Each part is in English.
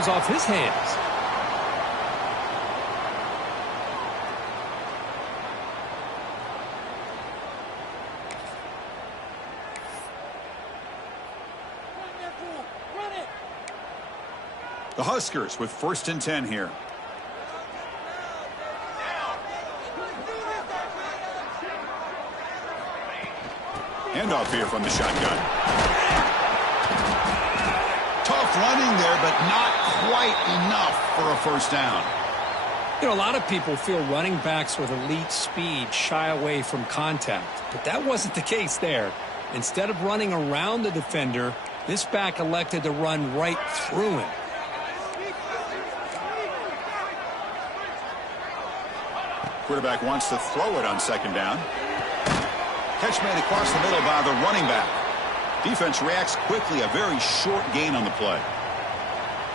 goes off his hands. The Huskers with 1st and 10 here. Handoff here from the shotgun. Tough running there, but not quite enough for a 1st down. You know, a lot of people feel running backs with elite speed shy away from contact, but that wasn't the case there. Instead of running around the defender, this back elected to run right through him. Quarterback wants to throw it on 2nd down. Catch made across the middle by the running back. Defense reacts quickly, a very short gain on the play.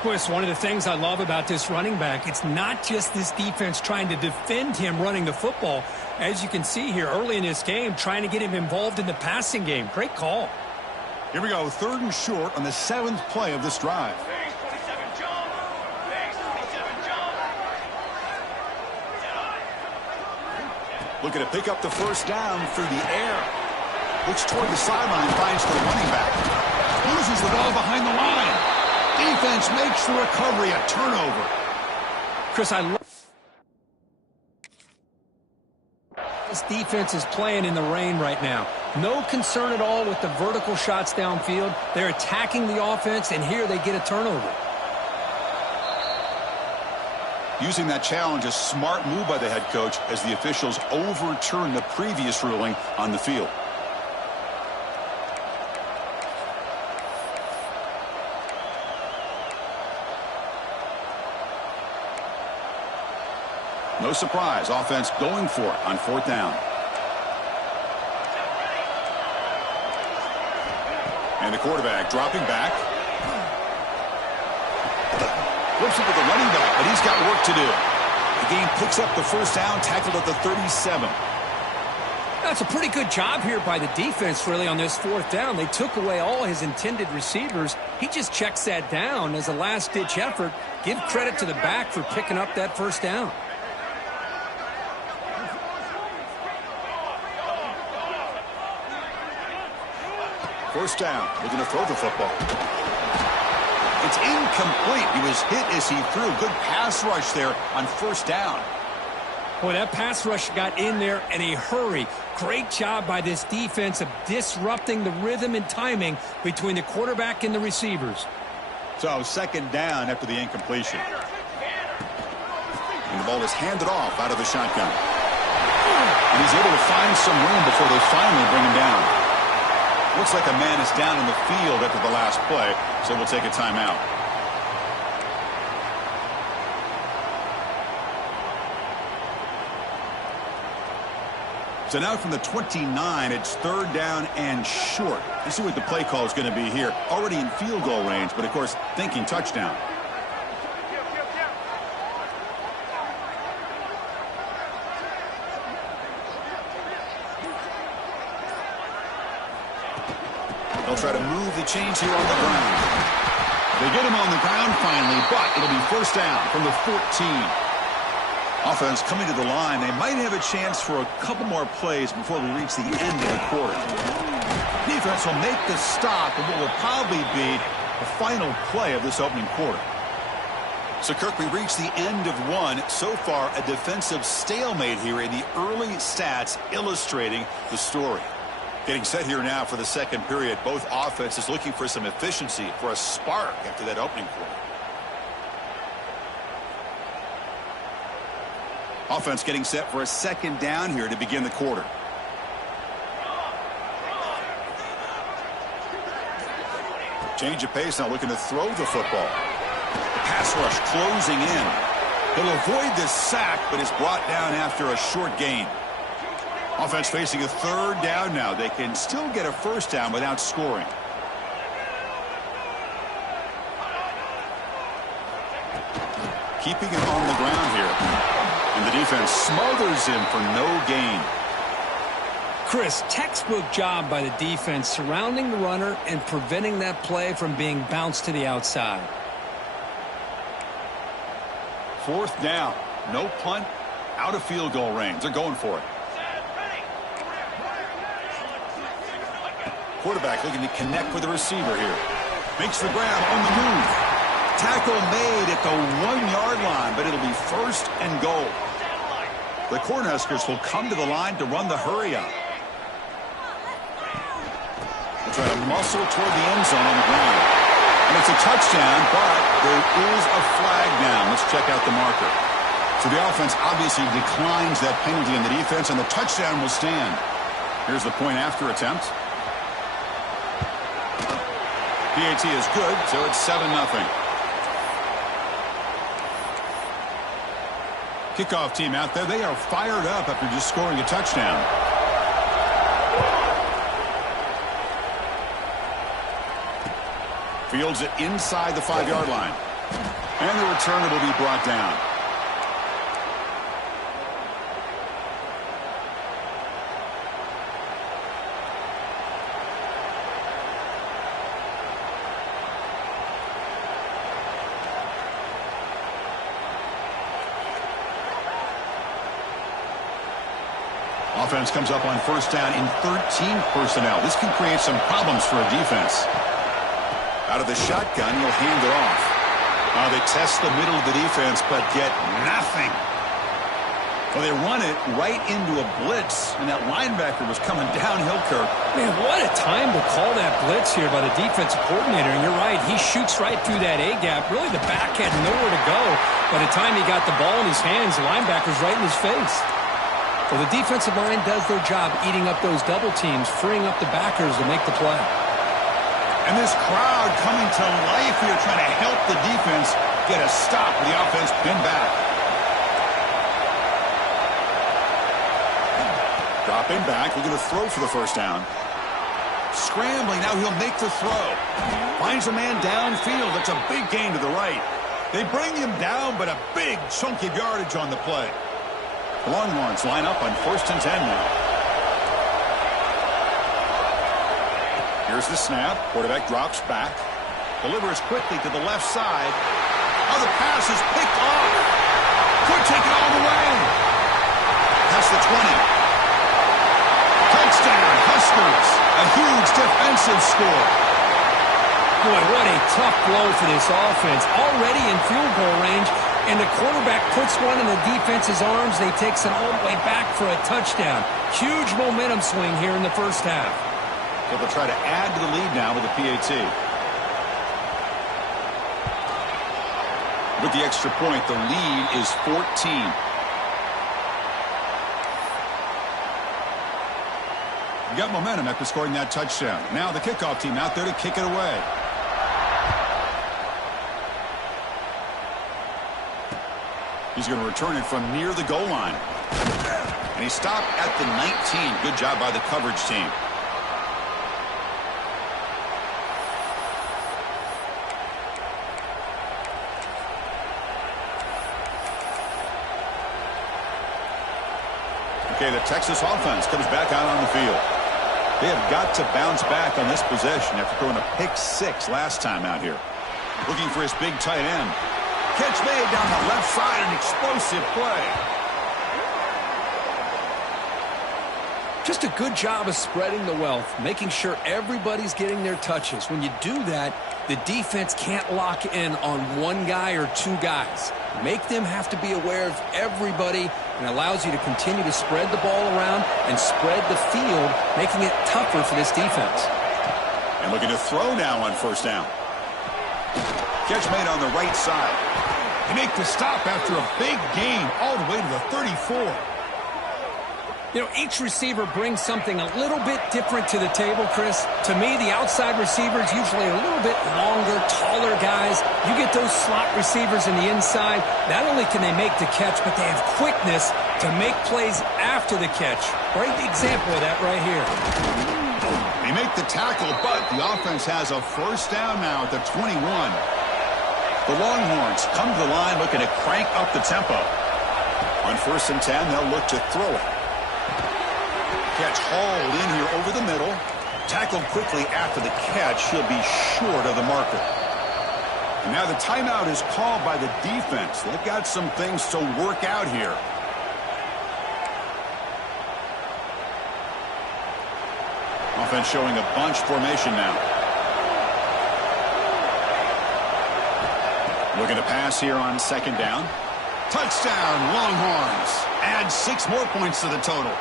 Boy, it's one of the things I love about this running back. It's not just this defense trying to defend him running the football. As you can see here early in this game, trying to get him involved in the passing game. Great call. Here we go, 3rd and short on the 7th play of this drive. Looking to pick up the 1st down through the air. Looks toward the sideline, finds the running back. Loses the ball behind the line. Defense makes the recovery, a turnover. Chris, I love this defense is playing in the rain right now. No concern at all with the vertical shots downfield. They're attacking the offense, and here they get a turnover. Using that challenge, a smart move by the head coach as the officials overturn the previous ruling on the field. No surprise, offense going for it on 4th down. And the quarterback dropping back. Flips it to the running back, but he's got work to do. The game picks up the 1st down, tackled at the 37. That's a pretty good job here by the defense, really, on this 4th down. They took away all his intended receivers. He just checks that down as a last-ditch effort. Give credit to the back for picking up that 1st down. First down, looking to throw the football. It's incomplete. He was hit as he threw. Good pass rush there on 1st down. Boy, that pass rush got in there in a hurry. Great job by this defense of disrupting the rhythm and timing between the quarterback and the receivers. So 2nd down after the incompletion. And the ball is handed off out of the shotgun. And he's able to find some room before they finally bring him down. Looks like a man is down in the field after the last play, so we'll take a timeout. So now from the 29, it's 3rd down and short. Let's see what the play call is going to be here. Already in field goal range, but of course, thinking touchdown. They'll try to move the chains here on the ground. They get him on the ground finally, but it'll be 1st down from the 14. Offense coming to the line. They might have a chance for a couple more plays before we reach the end of the quarter. Defense will make the stop in what will probably be the final play of this opening quarter. So, Kirk, we reach the end of one. So far, a defensive stalemate here in the early stats illustrating the story. Getting set here now for the 2nd period. Both offenses looking for some efficiency, for a spark after that opening quarter. Offense getting set for a 2nd down here to begin the quarter. Change of pace now, looking to throw the football. The pass rush closing in. He'll avoid this sack, but is brought down after a short gain. Offense facing a 3rd down now. They can still get a 1st down without scoring. Keeping it on the ground here. And the defense smothers him for no gain. Chris, textbook job by the defense surrounding the runner and preventing that play from being bounced to the outside. 4th down. No punt, out of field goal range. They're going for it. Quarterback looking to connect with the receiver here. Makes the grab on the move. Tackle made at the 1-yard line, but it'll be 1st and goal. The Cornhuskers will come to the line to run the hurry up. They'll try to muscle toward the end zone on the ground. And it's a touchdown, but there is a flag down. Let's check out the marker. So the offense obviously declines that penalty in the defense, and the touchdown will stand. Here's the point after attempt. PAT is good, so it's 7-0. Kickoff team out there, they are fired up after just scoring a touchdown. Fields it inside the 5-yard line. And the returner will be brought down. Offense comes up on 1st down in 13 personnel. This can create some problems for a defense. Out of the shotgun, he'll hand it off. They test the middle of the defense, but get nothing. Well, they run it right into a blitz, and that linebacker was coming downhill, Kirk. Man, what a time to call that blitz here by the defensive coordinator. And you're right, he shoots right through that A-gap. Really, the back had nowhere to go. By the time he got the ball in his hands, the linebacker's right in his face. Well, the defensive line does their job eating up those double teams, freeing up the backers to make the play. And this crowd coming to life here, trying to help the defense get a stop with the offense pinned back. Dropping back, looking to throw for the 1st down. Scrambling, now he'll make the throw. Finds a man downfield. That's a big gain to the right. They bring him down, but a big chunk of yardage on the play. The Longhorns line up on 1st and 10 now. Here's the snap. Quarterback drops back. Delivers quickly to the left side. Oh, the pass is picked off. Could take it all the way. Past the 20. Touchdown, Huskers. A huge defensive score. Boy, what a tough blow for this offense. Already in field goal range, and the quarterback puts one in the defense's arms. They takes it all the way back for a touchdown. Huge momentum swing here in the 1st half. So they'll try to add to the lead now with a PAT. With the extra point, the lead is 14. You got momentum after scoring that touchdown. Now the kickoff team out there to kick it away. He's going to return it from near the goal line. And he stopped at the 19. Good job by the coverage team. Okay, the Texas offense comes back out on the field. They have got to bounce back on this possession after throwing a pick-6 last time out here. Looking for his big tight end. Catch made down the left side, an explosive play. Just a good job of spreading the wealth, making sure everybody's getting their touches. When you do that, the defense can't lock in on one guy or two guys. Make them have to be aware of everybody, and allows you to continue to spread the ball around and spread the field, making it tougher for this defense. And looking to throw now on 1st down. Catch made on the right side. They make the stop after a big gain all the way to the 34. You know, each receiver brings something a little bit different to the table, Chris. To me, the outside receiver is usually a little bit longer, taller guys. You get those slot receivers in the inside, not only can they make the catch, but they have quickness to make plays after the catch. Great example of that right here. They make the tackle, but the offense has a 1st down now at the 21. The Longhorns come to the line looking to crank up the tempo. On 1st and 10, they'll look to throw it. Catch hauled in here over the middle. Tackled quickly after the catch. He'll be short of the marker. And now the timeout is called by the defense. They've got some things to work out here. Offense showing a bunch formation now. Looking to pass here on second down. Touchdown, Longhorns. Add 6 more points to the total.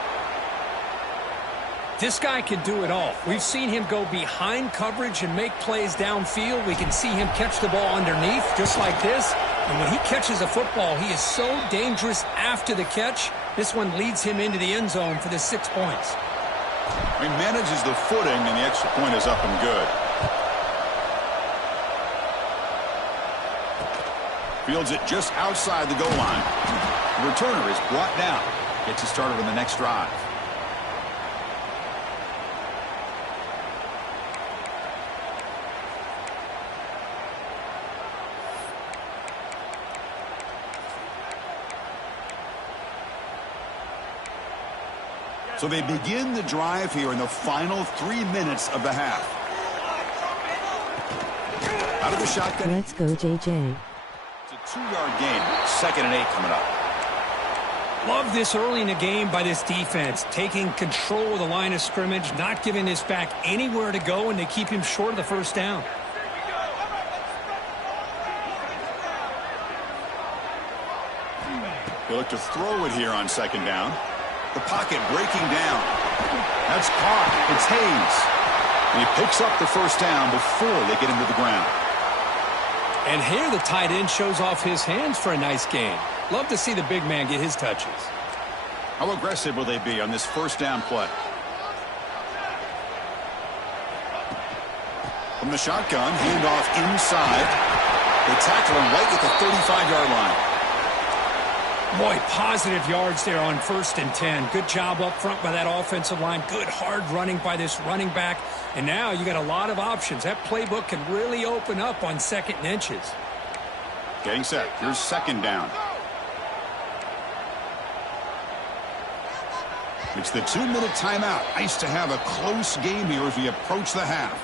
This guy can do it all. We've seen him go behind coverage and make plays downfield. We can see him catch the ball underneath just like this. And when he catches a football, he is so dangerous after the catch. This one leads him into the end zone for the 6 points. He manages the footing, and the extra point is up and good. Fields it just outside the goal line. The returner is brought down. Gets you started on the next drive. So they begin the drive here in the final 3 minutes of the half. Out of the shotgun. Let's go, JJ. It's a 2-yard gain. 2nd and 8 coming up. Love this early in the game by this defense, taking control of the line of scrimmage, not giving this back anywhere to go, and they keep him short of the first down. They look to throw it here on second down. The pocket breaking down. That's caught. It's Hayes. And he picks up the first down before they get him to the ground. And here the tight end shows off his hands for a nice gain. Love to see the big man get his touches. How aggressive will they be on this first down play? From the shotgun, handoff inside. They tackle him right at the 35-yard line. Boy, positive yards there on 1st and 10. Good job up front by that offensive line. Good hard running by this running back. And now you got a lot of options. That playbook can really open up on 2nd and inches. Getting set. Here's second down. It's the 2-minute timeout. Nice to have a close game here as we approach the half.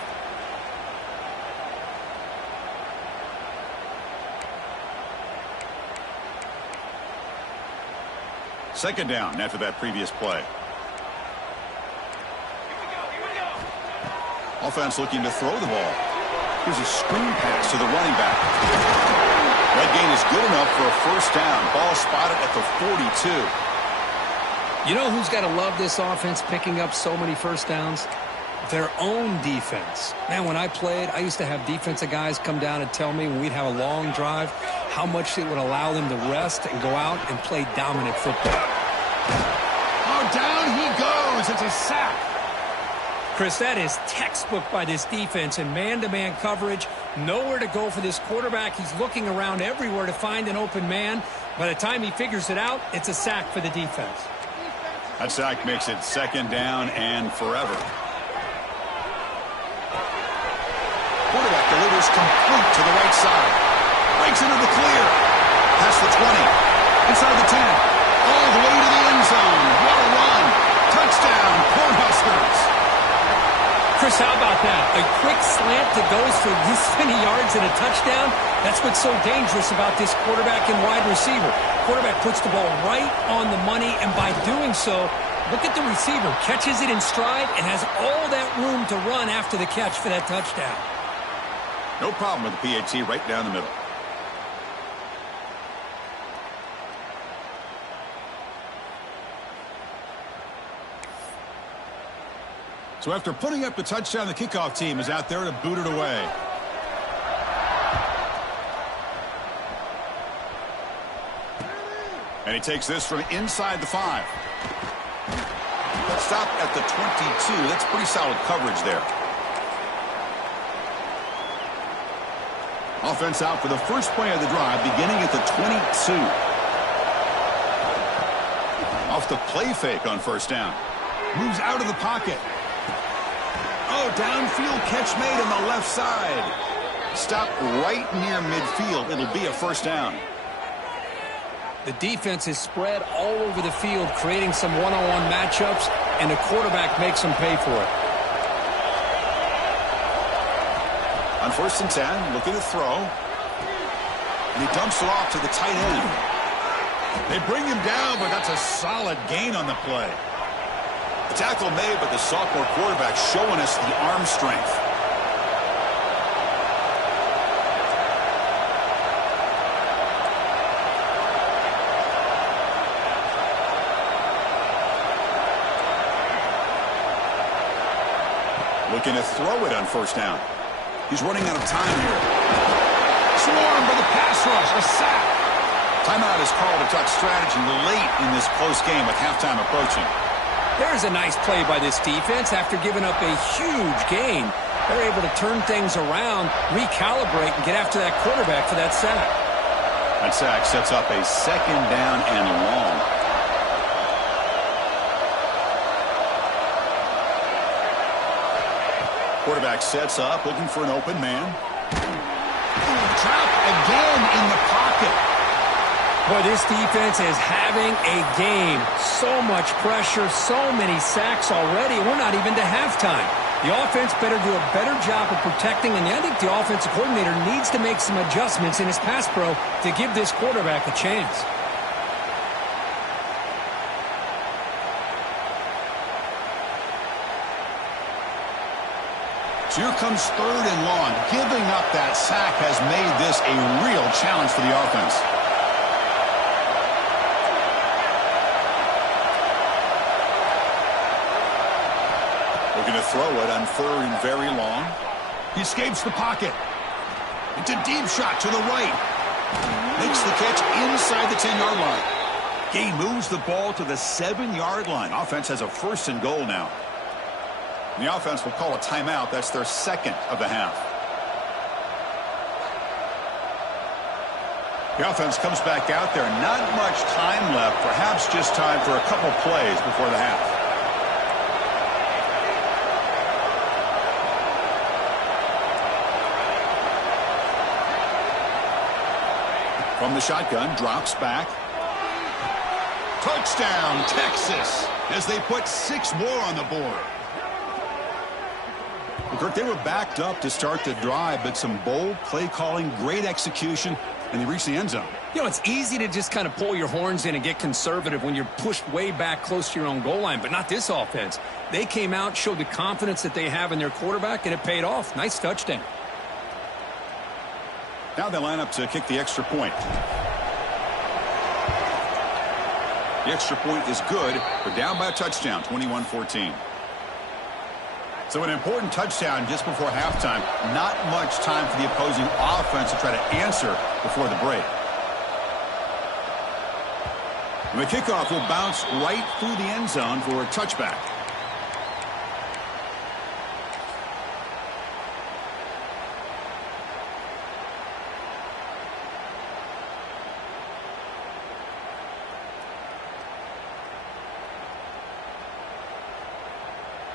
Second down after that previous play. Offense looking to throw the ball. Here's a screen pass to the running back. That gain is good enough for a first down. Ball spotted at the 42. You know who's got to love this offense picking up so many first downs? Their own defense. Man, when I played, I used to have defensive guys come down and tell me when we'd have a long drive how much it would allow them to rest and go out and play dominant football. Oh, down he goes. It's a sack. Chris, that is textbook by this defense in man-to-man coverage. Nowhere to go for this quarterback. He's looking around everywhere to find an open man. By the time he figures it out, it's a sack for the defense. That sack makes it second down and forever. Quarterback delivers complete to the right side. Breaks into the clear. Past the 20. Inside the 10. All the way to the end zone. What a run. Touchdown, Cornhuskers. Chris, how about that? A quick slant that goes for this many yards and a touchdown. That's what's so dangerous about this quarterback and wide receiver. Quarterback puts the ball right on the money, and by doing so, look at the receiver. Catches it in stride and has all that room to run after the catch for that touchdown. No problem with the PAT right down the middle. So after putting up the touchdown, the kickoff team is out there to boot it away. And he takes this from inside the 5. Stop at the 22. That's pretty solid coverage there. Offense out for the first play of the drive, beginning at the 22. Off the play fake on first down. Moves out of the pocket. Oh, downfield catch made on the left side. Stop right near midfield. It'll be a first down. The defense is spread all over the field, creating some one-on-one matchups, and the quarterback makes them pay for it. On first and 10, looking to throw. And he dumps it off to the tight end. They bring him down, but that's a solid gain on the play. The tackle made, but the sophomore quarterback showing us the arm strength. Looking to throw it on first down. He's running out of time here. Swarmed by the pass rush. A sack. Timeout is called to talk strategy late in this close game with halftime approaching. There's a nice play by this defense. After giving up a huge gain, they're able to turn things around, recalibrate, and get after that quarterback for that sack. That sack sets up a second down and long. Quarterback sets up, looking for an open man. Trapped again in the pocket. Boy, this defense is having a game. So much pressure, so many sacks already. We're not even to halftime. The offense better do a better job of protecting, and I think the offensive coordinator needs to make some adjustments in his pass pro to give this quarterback a chance. So here comes third and long. Giving up that sack has made this a real challenge for the offense. Looking to throw it on third and very long. He escapes the pocket. It's a deep shot to the right. Makes the catch inside the 10-yard line. Gain moves the ball to the 7-yard line. Offense has a first and goal now. The offense will call a timeout. That's their second of the half. The offense comes back out there. Not much time left. Perhaps just time for a couple plays before the half. From the shotgun, drops back. Touchdown, Texas, as they put 6 more on the board. Kirk, they were backed up to start the drive, but some bold play calling, great execution, and they reached the end zone. You know, it's easy to just kind of pull your horns in and get conservative when you're pushed way back close to your own goal line, but not this offense. They came out, showed the confidence that they have in their quarterback, and it paid off. Nice touchdown. Now they line up to kick the extra point. The extra point is good. They're down by a touchdown, 21-14. So an important touchdown just before halftime. Not much time for the opposing offense to try to answer before the break. And the kickoff will bounce right through the end zone for a touchback.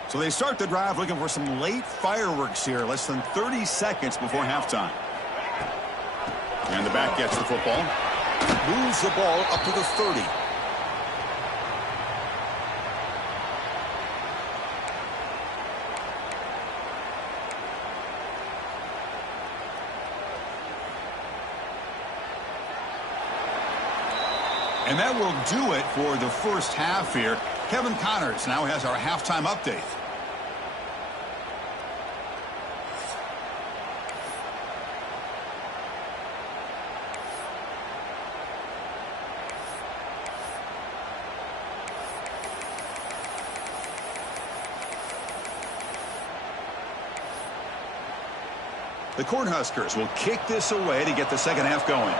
So they start the drive looking for some late fireworks here. Less than 30 seconds before halftime. And the back gets the football. Moves the ball up to the 30. And that will do it for the first half here. Kevin Connors now has our halftime update. The Cornhuskers will kick this away to get the second half going.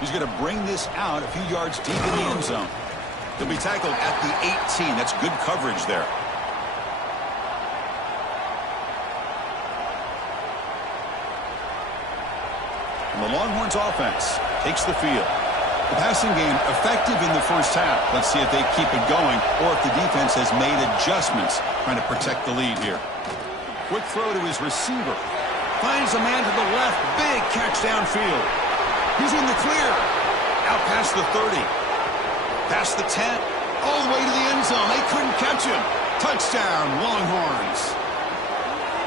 He's going to bring this out a few yards deep in the end zone. He'll be tackled at the 18. That's good coverage there. And the Longhorns offense takes the field. The passing game effective in the first half. Let's see if they keep it going or if the defense has made adjustments trying to protect the lead here. Quick throw to his receiver. Finds a man to the left. Big catch downfield. He's in the clear. Out past the 30. Past the 10. All the way to the end zone. They couldn't catch him. Touchdown, Longhorns.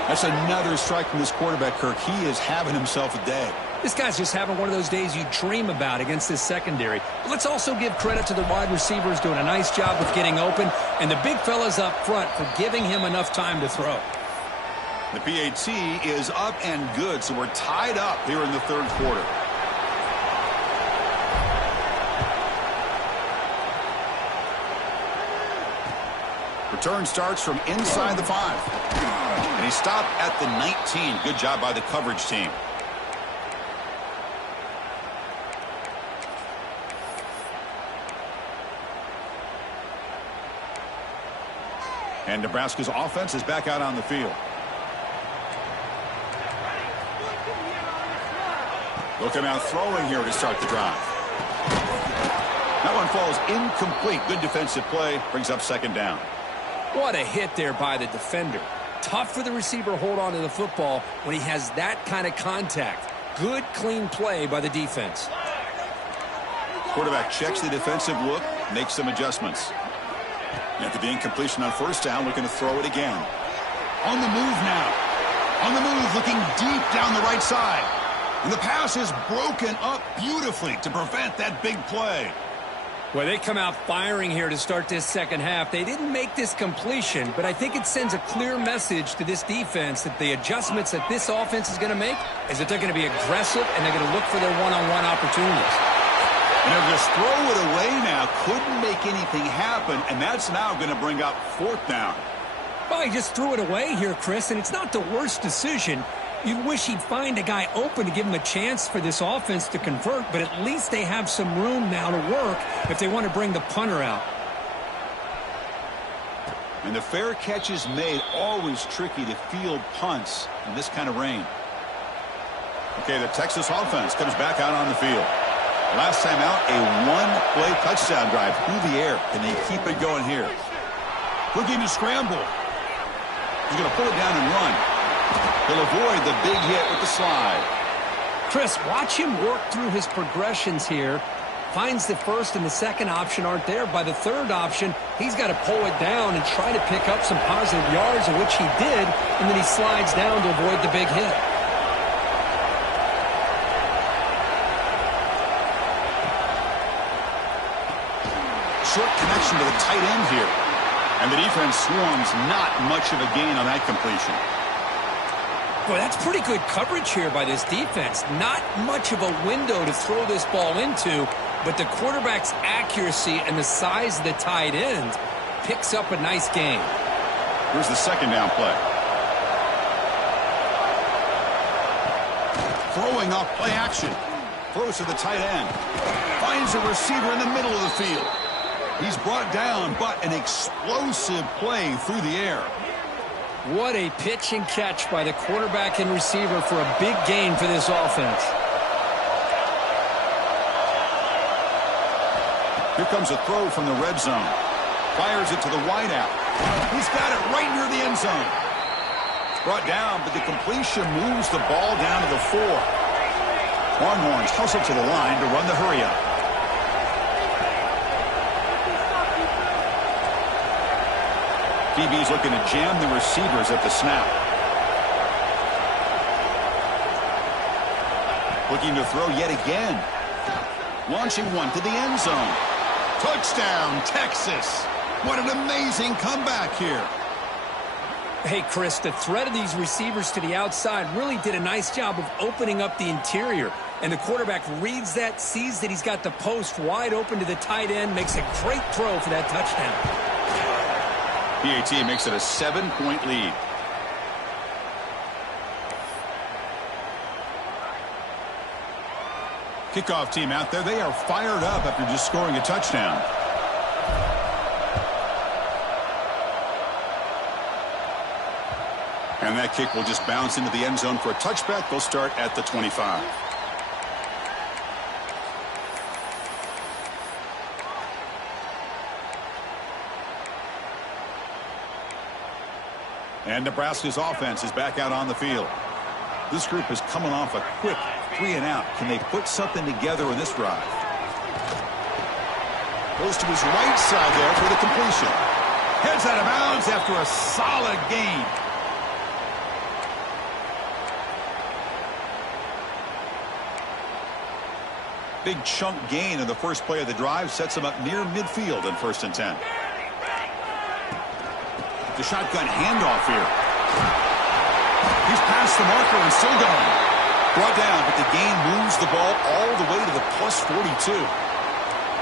That's another strike from this quarterback, Kirk. He is having himself a day. This guy's just having one of those days you dream about against this secondary. But let's also give credit to the wide receivers doing a nice job of getting open, and the big fellas up front for giving him enough time to throw. The PAT is up and good, so we're tied up here in the third quarter. Return starts from inside the 5. And he stopped at the 19. Good job by the coverage team. And Nebraska's offense is back out on the field. They'll come out throwing here to start the drive. That one falls incomplete. Good defensive play. Brings up second down. What a hit there by the defender. Tough for the receiver to hold on to the football when he has that kind of contact. Good, clean play by the defense. Quarterback checks the defensive look, makes some adjustments. After the incompletion on first down, looking to throw it again. On the move now. On the move, looking deep down the right side. And the pass is broken up beautifully to prevent that big play. Well, they come out firing here to start this second half. They didn't make this completion, but I think it sends a clear message to this defense that the adjustments that this offense is going to make is that they're going to be aggressive and they're going to look for their one-on-one opportunities. And they'll just throw it away now. Couldn't make anything happen, and that's now going to bring up fourth down. Well, he just threw it away here, Chris, and it's not the worst decision. You wish he'd find a guy open to give him a chance for this offense to convert, but at least they have some room now to work if they want to bring the punter out. And the fair catch is made. Always tricky to field punts in this kind of rain. Okay, the Texas offense comes back out on the field. Last time out, a one-play touchdown drive through the air. Can they keep it going here? Looking to scramble. He's going to pull it down and run. He'll avoid the big hit with the slide. Chris, watch him work through his progressions here. Finds the first and the second option aren't there. By the third option, he's got to pull it down and try to pick up some positive yards, which he did, and then he slides down to avoid the big hit. Short connection to the tight end here. And the defense swarms. Not much of a gain on that completion. Boy, that's pretty good coverage here by this defense. Not much of a window to throw this ball into, but the quarterback's accuracy and the size of the tight end picks up a nice gain. Here's the second down play. Throwing off play action. Throws to the tight end. Finds a receiver in the middle of the field. He's brought down, but an explosive play through the air. What a pitch and catch by the quarterback and receiver for a big gain for this offense. Here comes a throw from the red zone. Fires it to the wideout. He's got it right near the end zone. Brought down, but the completion moves the ball down to the 4. Longhorns hustle to the line to run the hurry-up. DB's looking to jam the receivers at the snap. Looking to throw yet again. Launching one to the end zone. Touchdown, Texas. What an amazing comeback here. Hey, Chris, the threat of these receivers to the outside really did a nice job of opening up the interior. And the quarterback reads that, sees that he's got the post wide open to the tight end, makes a great throw for that touchdown. PAT makes it a 7-point lead. Kickoff team out there. They are fired up after just scoring a touchdown. And that kick will just bounce into the end zone for a touchback. They'll start at the 25. And Nebraska's offense is back out on the field. This group is coming off a quick 3-and-out. Can they put something together in this drive? Goes to his right side there for the completion. Heads out of bounds after a solid gain. Big chunk gain in the first play of the drive sets him up near midfield in 1st and 10. The shotgun handoff here. He's past the marker and still going. Brought down, but the gain moves the ball all the way to the plus 42.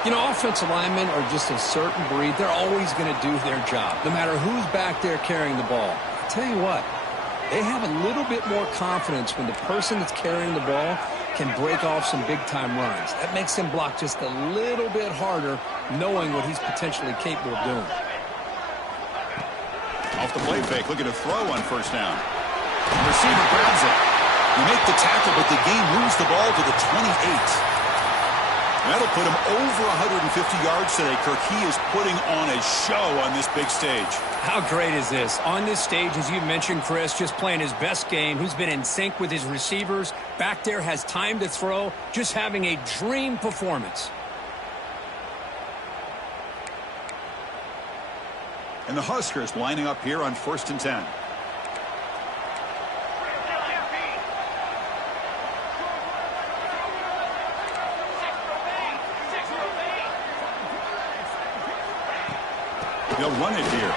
You know, offensive linemen are just a certain breed. They're always going to do their job, no matter who's back there carrying the ball. I tell you what, they have a little bit more confidence when the person that's carrying the ball can break off some big-time runs. That makes him block just a little bit harder, knowing what he's potentially capable of doing. Off the play fake, looking to throw on 1st down. The receiver grabs it. You make the tackle, but the gain moves the ball to the 28. That'll put him over 150 yards today. Kirk, he is putting on a show on this big stage. How great is this? On this stage, as you mentioned, Chris, just playing his best game. Who's been in sync with his receivers. Back there, has time to throw. Just having a dream performance. And the Huskers lining up here on 1st and 10. They'll run it here.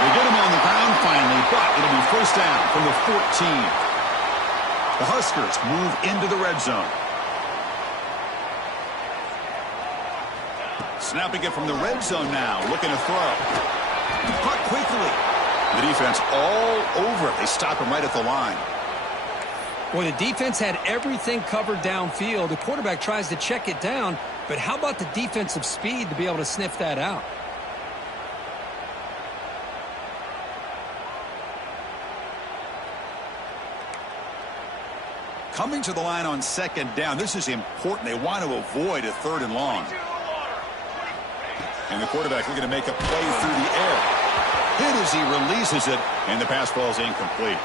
They get him on the ground finally, but it'll be 1st down from the 14. The Huskers move into the red zone. Snapping it from the red zone now, looking to throw. Caught quickly. The defense all over it. They stop him right at the line. Well, the defense had everything covered downfield. The quarterback tries to check it down, but how about the defensive speed to be able to sniff that out? Coming to the line on 2nd down. This is important. They want to avoid a 3rd and long. And the quarterback looking to make a play through the air. Hit as he releases it, and the pass ball is incomplete.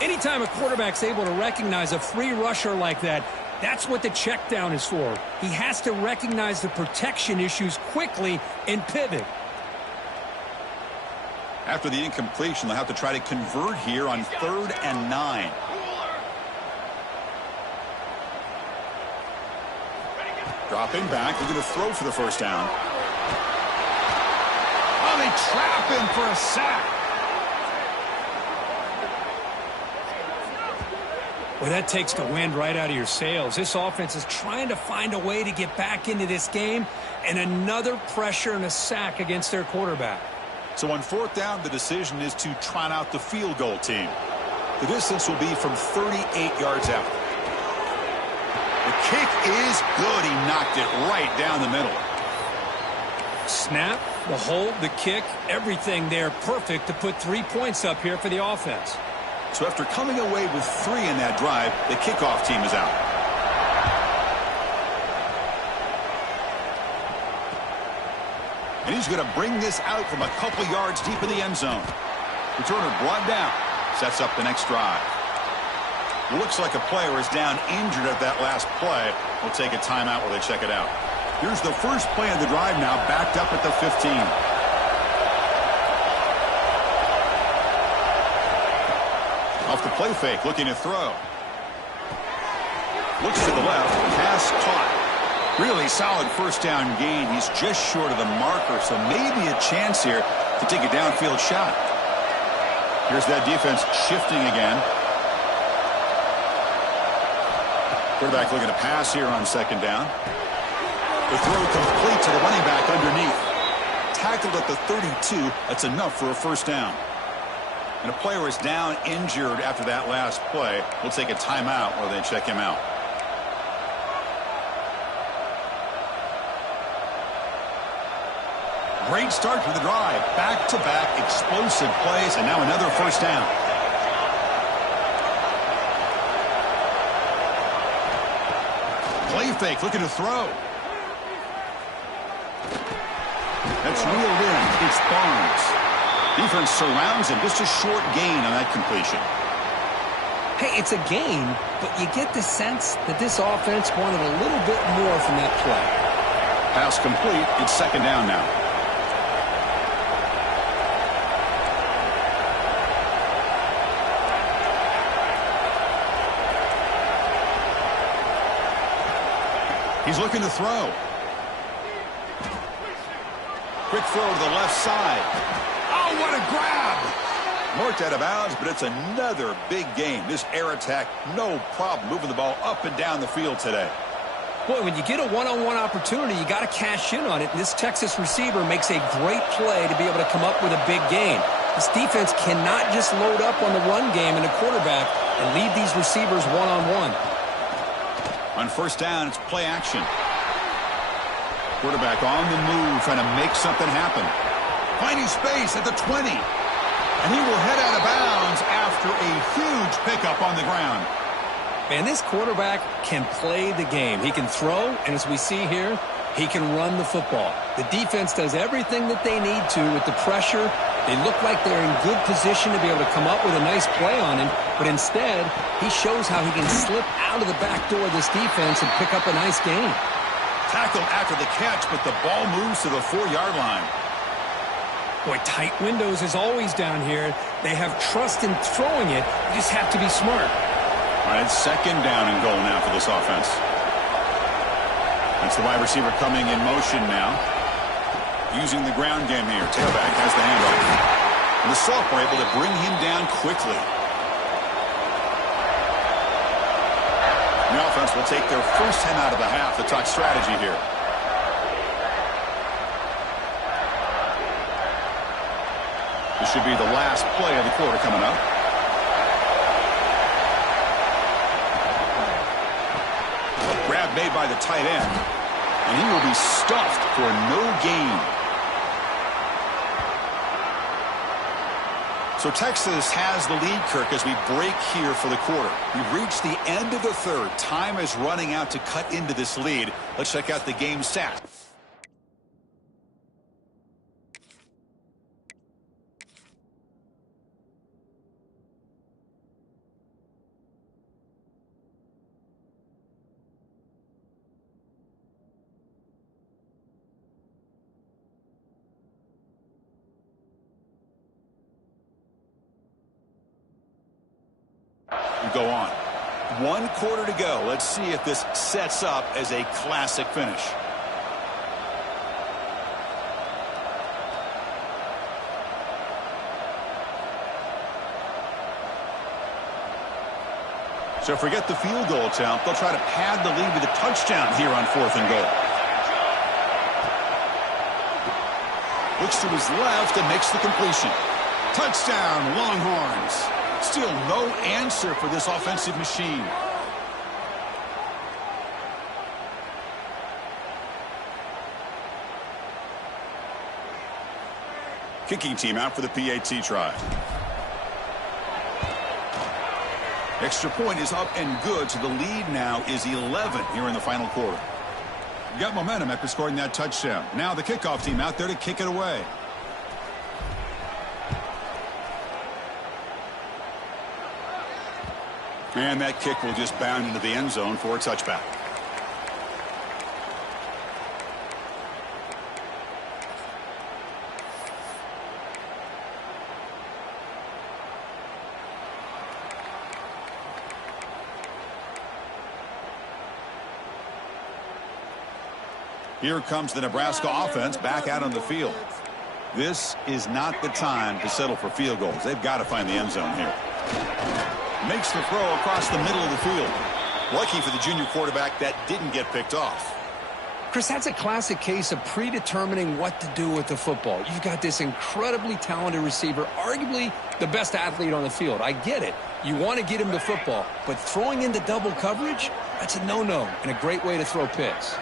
Anytime a quarterback's able to recognize a free rusher like that, that's what the check down is for. He has to recognize the protection issues quickly and pivot. After the incompletion, they'll have to try to convert here on 3rd and 9. Dropping back, looking to throw for the 1st down. Oh, they trap him for a sack. Well, that takes the wind right out of your sails. This offense is trying to find a way to get back into this game, and another pressure and a sack against their quarterback. So on 4th down, the decision is to trot out the field goal team. The distance will be from 38 yards out. The kick is good. He knocked it right down the middle. Snap, the hold, the kick, everything there perfect to put 3 points up here for the offense. So after coming away with 3 in that drive, the kickoff team is out. And he's going to bring this out from a couple yards deep in the end zone. Returner brought down. Sets up the next drive. Looks like a player is down injured at that last play. We'll take a timeout while they check it out. Here's the first play of the drive now, backed up at the 15. Off the play fake, looking to throw. Looks to the left, pass caught. Really solid 1st down gain. He's just short of the marker, so maybe a chance here to take a downfield shot. Here's that defense shifting again. Quarterback looking to pass here on 2nd down. The throw complete to the running back underneath. Tackled at the 32. That's enough for a 1st down. And a player is down injured after that last play. We'll take a timeout while they check him out. Great start to the drive. Back-to-back explosive plays, and now another 1st down. Play fake, looking to throw. That's reeled in. It's Barnes. Defense surrounds him. Just a short gain on that completion. Hey, it's a game, but you get the sense that this offense wanted a little bit more from that play. Pass complete. It's second down now. He's looking to throw. Quick throw to the left side. Oh, what a grab! Marked out of bounds, but it's another big game. This air attack, no problem moving the ball up and down the field today. Boy, when you get a one-on-one opportunity, you got to cash in on it. And this Texas receiver makes a great play to be able to come up with a big gain. This defense cannot just load up on the run game and the quarterback and leave these receivers one-on-one. On first down, it's play action. Quarterback on the move, trying to make something happen. Finding space at the 20. And he will head out of bounds after a huge pickup on the ground. Man, this quarterback can play the game. He can throw, and as we see here, he can run the football. The defense does everything that they need to with the pressure. They look like they're in good position to be able to come up with a nice play on him, but instead, he shows how he can slip out of the back door of this defense and pick up a nice gain. Tackled after the catch, but the ball moves to the 4-yard line. Boy, tight windows is always down here. They have trust in throwing it. You just have to be smart. All right, second down and goal now for this offense. That's the wide receiver coming in motion now. Using the ground game here. Tailback has the handoff. And the sophomore able to bring him down quickly. The offense will take their first time out of the half to talk strategy here. This should be the last play of the quarter coming up. Grab made by the tight end. And he will be stuffed for no gain. So Texas has the lead, Kirk, as we break here for the quarter. We've reached the end of the third. Time is running out to cut into this lead. Let's check out the game stats. Go on. 1 quarter to go. Let's see if this sets up as a classic finish. So forget the field goal attempt. They'll try to pad the lead with a touchdown here on 4th and goal. Looks to his left and makes the completion. Touchdown, Longhorns. Still no answer for this offensive machine. Kicking team out for the PAT try. Extra point is up and good, so the lead now is 11 here in the final quarter. You got momentum after scoring that touchdown. Now the kickoff team out there to kick it away. And that kick will just bound into the end zone for a touchback. Here comes the Nebraska offense back out on the field. This is not the time to settle for field goals. They've got to find the end zone here. Makes the throw across the middle of the field. Lucky for the junior quarterback that didn't get picked off. Chris, that's a classic case of predetermining what to do with the football. You've got this incredibly talented receiver, arguably the best athlete on the field. I get it. You want to get him the football, but throwing into double coverage, that's a no-no and a great way to throw picks.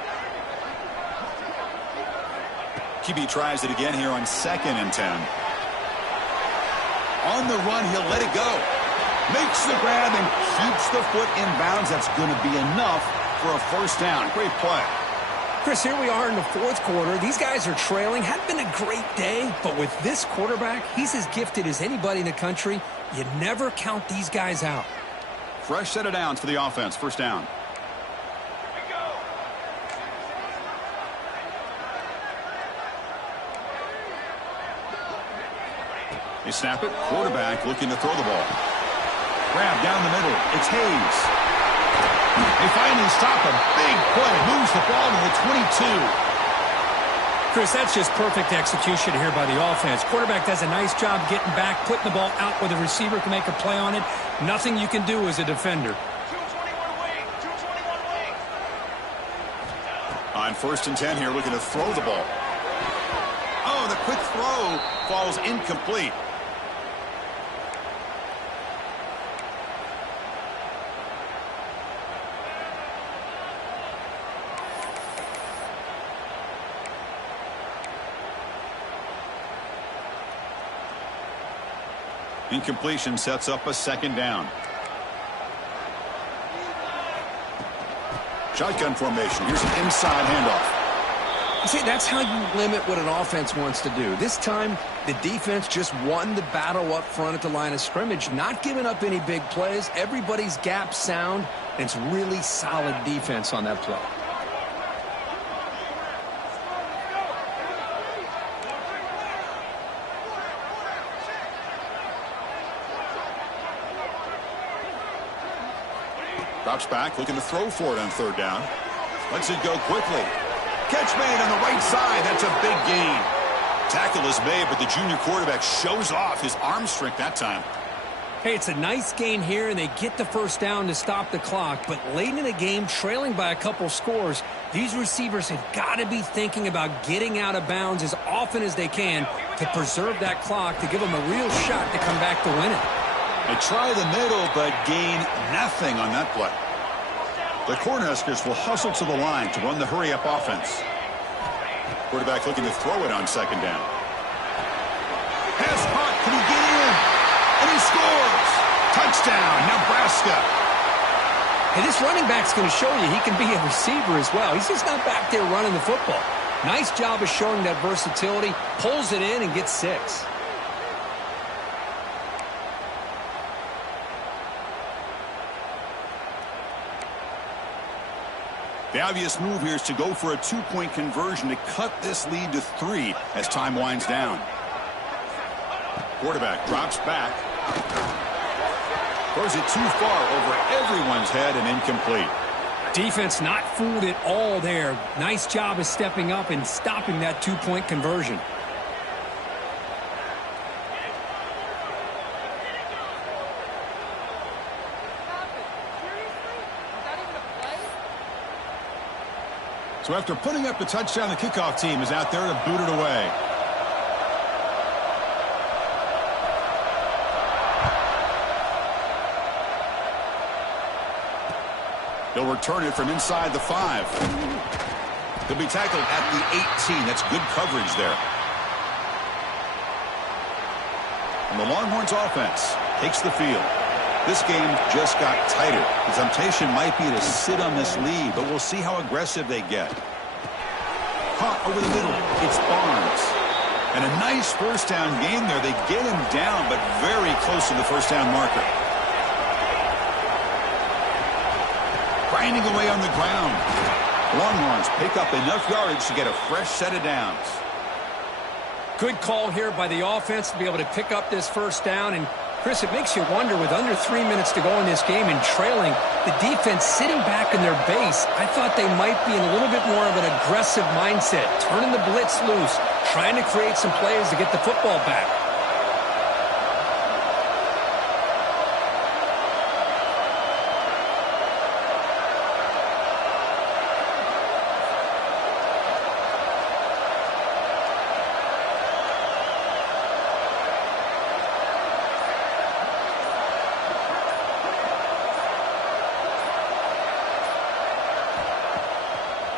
QB tries it again here on 2nd and 10. On the run, he'll let it go. Makes the grab and keeps the foot in bounds. That's going to be enough for a first down. Great play. Chris, here we are in the 4th quarter. These guys are trailing. Hadn't been a great day, but with this quarterback, he's as gifted as anybody in the country. You never count these guys out. fresh set of downs for the offense. First down. They snap it. Quarterback looking to throw the ball. Grab down the middle. It's Hayes. They finally stop him. Big play. Moves the ball to the 22. Chris, that's just perfect execution here by the offense. Quarterback does a nice job getting back, putting the ball out where the receiver can make a play on it. Nothing you can do as a defender. On 1st and 10 here, looking to throw the ball. Oh, the quick throw falls incomplete. Incompletion sets up a 2nd down. Shotgun formation. Here's an inside handoff. You see, that's how you limit what an offense wants to do. This time, the defense just won the battle up front at the line of scrimmage, not giving up any big plays. Everybody's gap sound, and it's really solid defense on that play. Drops back, looking to throw for it on 3rd down. Lets it go quickly. Catch made on the right side. That's a big gain. Tackle is made, but the junior quarterback shows off his arm strength that time. Hey, it's a nice gain here, and they get the 1st down to stop the clock. But late in the game, trailing by a couple scores, these receivers have got to be thinking about getting out of bounds as often as they can to preserve that clock, to give them a real shot to come back to win it. They try the middle, but gain nothing on that play. The Cornhuskers will hustle to the line to run the hurry-up offense. Quarterback looking to throw it on 2nd down. Pass caught. Can he get in? And he scores. Touchdown, Nebraska. Hey, this running back's going to show you he can be a receiver as well. He's just not back there running the football. Nice job of showing that versatility. Pulls it in and gets 6. The obvious move here is to go for a 2-point conversion to cut this lead to 3 as time winds down. Quarterback drops back. Throws it too far over everyone's head and incomplete. Defense not fooled at all there. Nice job of stepping up and stopping that 2-point conversion. So after putting up the touchdown, the kickoff team is out there to boot it away. He'll return it from inside the 5. He'll be tackled at the 18. That's good coverage there. And the Longhorns offense takes the field. This game just got tighter. The temptation might be to sit on this lead, but we'll see how aggressive they get. Caught over the middle. It's Barnes. And a nice 1st down game there. They get him down, but very close to the 1st down marker. Grinding away on the ground. Longhorns pick up enough yardage to get a fresh set of downs. Good call here by the offense to be able to pick up this 1st down. And Chris, it makes you wonder, with under 3 minutes to go in this game and trailing, the defense sitting back in their base, I thought they might be in a little bit more of an aggressive mindset, turning the blitz loose, trying to create some plays to get the football back.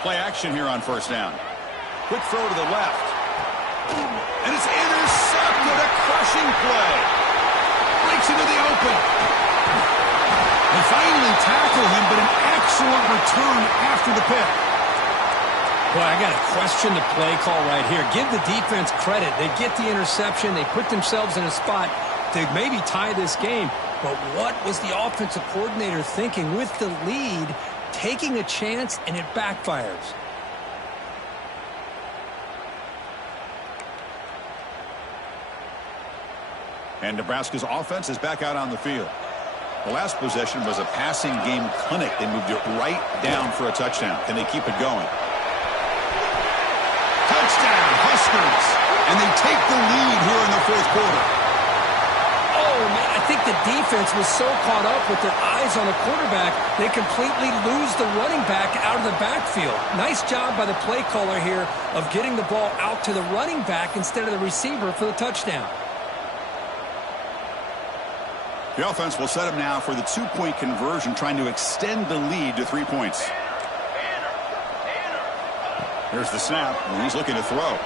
Play action here on 1st down. Quick throw to the left. And it's intercepted. A crushing play. Breaks into the open. They finally tackle him, but an excellent return after the pick. Boy, I got to question the play call right here. Give the defense credit. They get the interception. They put themselves in a spot to maybe tie this game. But what was the offensive coordinator thinking with the lead, taking a chance, and it backfires? And Nebraska's offense is back out on the field. The last possession was a passing game clinic. They moved it right down for a touchdown. Can they keep it going? Touchdown, Huskers! And they take the lead here in the fourth quarter. Oh, man, I think the defense was so caught up with their eyes on the quarterback, they completely lose the running back out of the backfield. Nice job by the play caller here of getting the ball out to the running back instead of the receiver for the touchdown. The offense will set him now for the two-point conversion, trying to extend the lead to 3 points. Here's the snap, and he's looking to throw.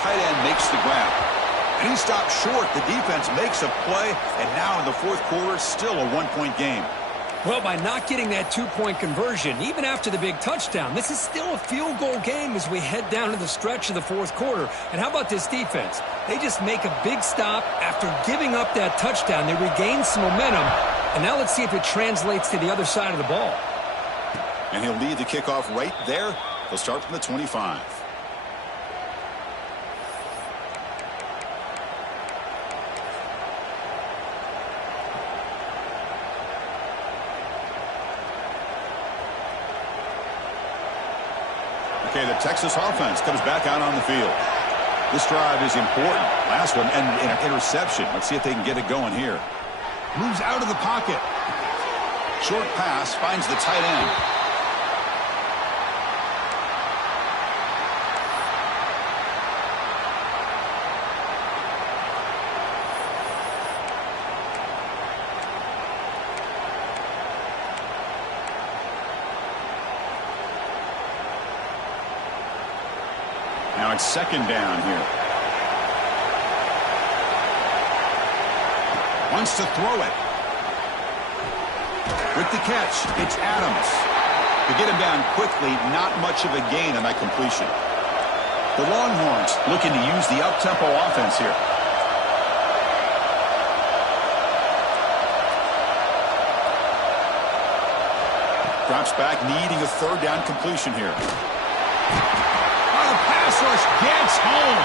Tight end makes the grab. And he stops short. The defense makes a play, and now in the fourth quarter, still a one-point game. Well, by not getting that two-point conversion, even after the big touchdown, this is still a field goal game as we head down to the stretch of the fourth quarter. And how about this defense? They just make a big stop after giving up that touchdown. They regain some momentum, and now let's see if it translates to the other side of the ball. And he'll lead the kickoff right there. He'll start from the 25. Okay, the Texas offense comes back out on the field. This drive is important. Last one, and an interception. Let's see if they can get it going here. Moves out of the pocket. Short pass finds the tight end. Now it's second down here. Wants to throw it. With the catch, it's Adams. To get him down quickly, not much of a gain on that completion. The Longhorns looking to use the up-tempo offense here. Drops back, needing a third down completion here. Pass rush gets home.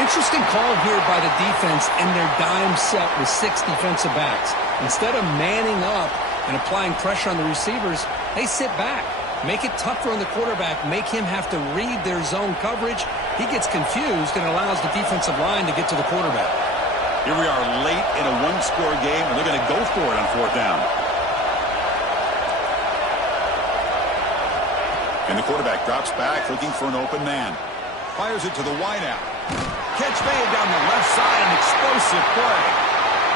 Interesting call here by the defense in their dime set with 6 defensive backs. Instead of manning up and applying pressure on the receivers, they sit back, make it tougher on the quarterback, make him have to read their zone coverage. He gets confused and allows the defensive line to get to the quarterback. Here we are late in a one-score game, and they're going to go for it on fourth down. And the quarterback drops back, looking for an open man. Fires it to the wideout. Catch made down the left side, an explosive play.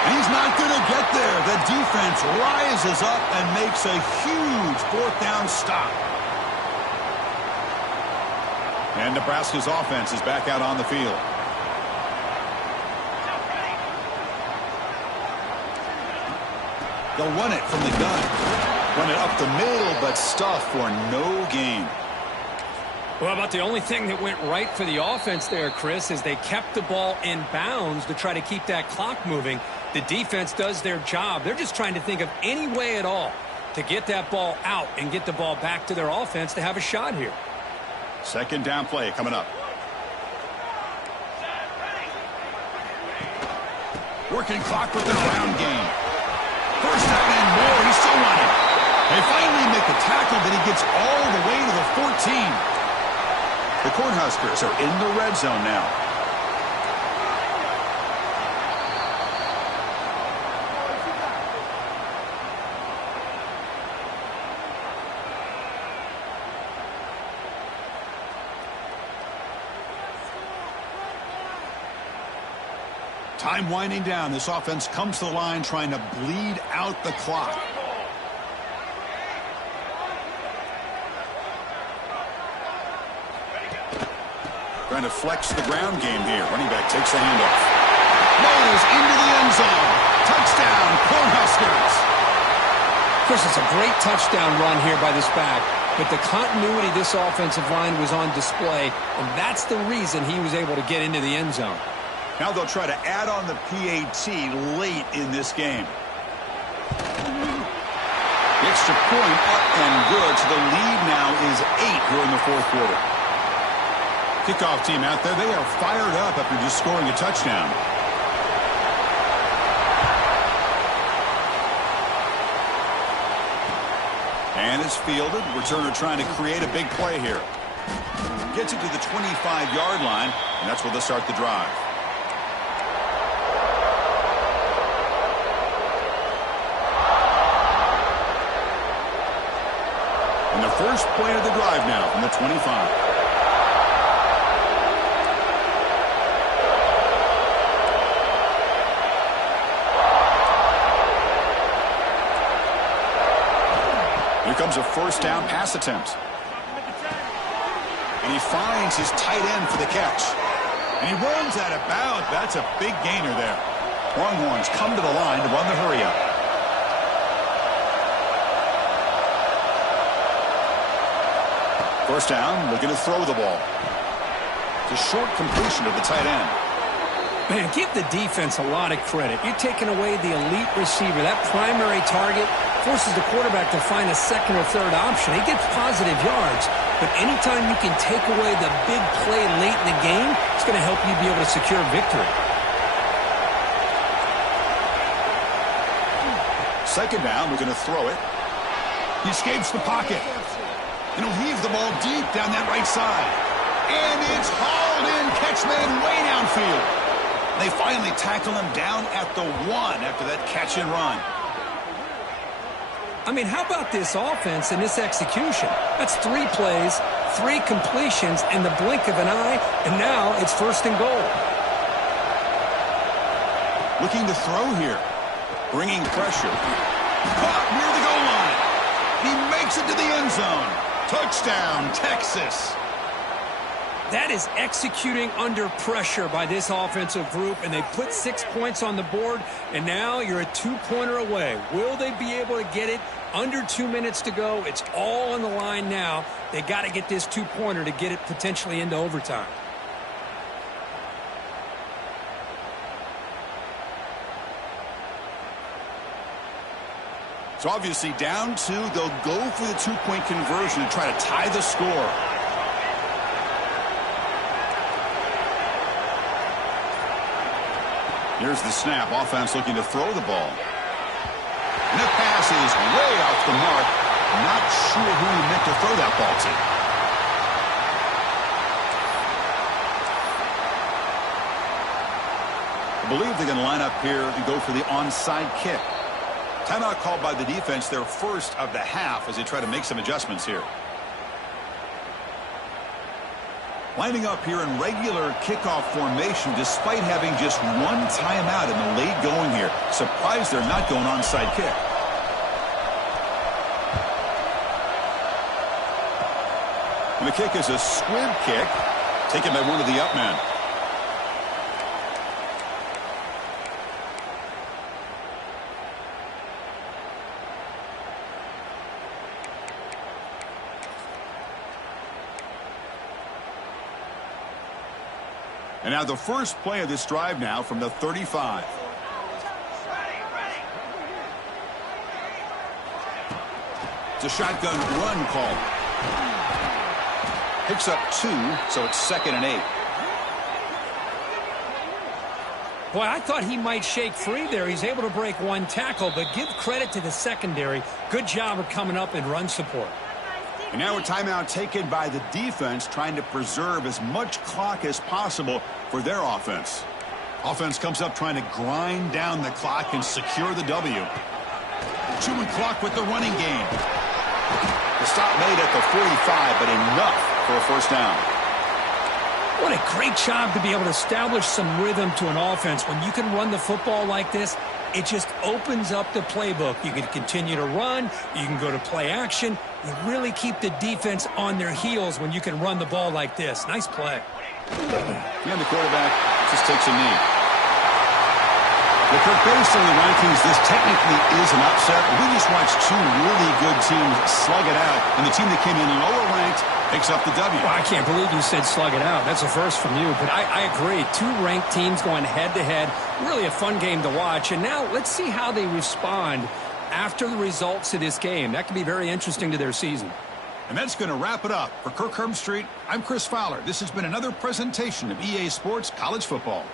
And he's not going to get there. The defense rises up and makes a huge fourth down stop. And Nebraska's offense is back out on the field. They'll run it from the gun. Run it up the middle, but stuff for no gain. Well, about the only thing that went right for the offense there, Chris, is they kept the ball in bounds to try to keep that clock moving. The defense does their job. They're just trying to think of any way at all to get that ball out and get the ball back to their offense to have a shot here. Second down play coming up. Working clock with the ground game. First down and more. He's still running. They finally make the tackle, but he gets all the way to the 14. The Cornhuskers are in the red zone now. Time winding down. This offense comes to the line trying to bleed out the clock. Trying to flex the ground game here. Running back takes the handoff. Rolls into the end zone. Touchdown, Cornhuskers. Chris, it's a great touchdown run here by this back, but the continuity of this offensive line was on display, and that's the reason he was able to get into the end zone. Now they'll try to add on the PAT late in this game. Extra point up and good. So the lead now is 8 here in the fourth quarter. Kickoff team out there. They are fired up after just scoring a touchdown. And it's fielded. Returner trying to create a big play here. Gets it to the 25-yard line, and that's where they'll start the drive. And the first play of the drive now from the 25. Here comes a first down pass attempt. And he finds his tight end for the catch. And he runs out of bounds. That's a big gainer there. Longhorns come to the line to run the hurry-up. First down, looking to throw the ball. It's a short completion of the tight end. Man, give the defense a lot of credit. You're taking away the elite receiver. That primary target forces the quarterback to find a second or third option. He gets positive yards, but anytime you can take away the big play late in the game, it's going to help you be able to secure victory. Second down, looking to throw it. He escapes the pocket. And he'll heave the ball deep down that right side. And it's hauled in, catch made way downfield. They finally tackle him down at the 1 after that catch and run. I mean, how about this offense and this execution? That's 3 plays, 3 completions in the blink of an eye, and now it's first and goal. Looking to throw here. Bringing pressure. Caught near the goal line. He makes it to the end zone. Touchdown, Texas. That is executing under pressure by this offensive group, and they put 6 points on the board, and now you're a 2-pointer away. Will they be able to get it? Under 2 minutes to go. It's all on the line now. They got to get this 2-pointer to get it potentially into overtime. So obviously down 2, they'll go for the 2-point conversion and try to tie the score. Here's the snap. Offense looking to throw the ball. And the pass is way off the mark. Not sure who he meant to throw that ball to. I believe they're going to line up here and go for the onside kick. Timeout called by the defense, their first of the half, as they try to make some adjustments here. Lining up here in regular kickoff formation despite having just 1 timeout in the late going here. Surprised they're not going onside kick. And the kick is a squib kick taken by one of the up men. And now the first play of this drive now from the 35. It's a shotgun run call. Picks up 2, so it's 2nd and 8. Boy, I thought he might shake free there. He's able to break 1 tackle, but give credit to the secondary. Good job of coming up in run support. And now a timeout taken by the defense, trying to preserve as much clock as possible for their offense. Offense comes up trying to grind down the clock and secure the W. Chewing clock with the running game. The stop made at the 45, but enough for a first down. What a great job to be able to establish some rhythm to an offense. When you can run the football like this, it just opens up the playbook. You can continue to run. You can go to play action. You really keep the defense on their heels when you can run the ball like this. Nice play. And the quarterback just takes a knee. Well, Kirk, based on the rankings, this technically is an upset. We just watched two really good teams slug it out, and the team that came in lower ranked picks up the W. Well, I can't believe you said slug it out. That's a first from you, but I agree. Two ranked teams going head-to-head. Really a fun game to watch. And now let's see how they respond after the results of this game. That could be very interesting to their season. And that's going to wrap it up. For Kirk Herbstreit, I'm Chris Fowler. This has been another presentation of EA Sports College Football.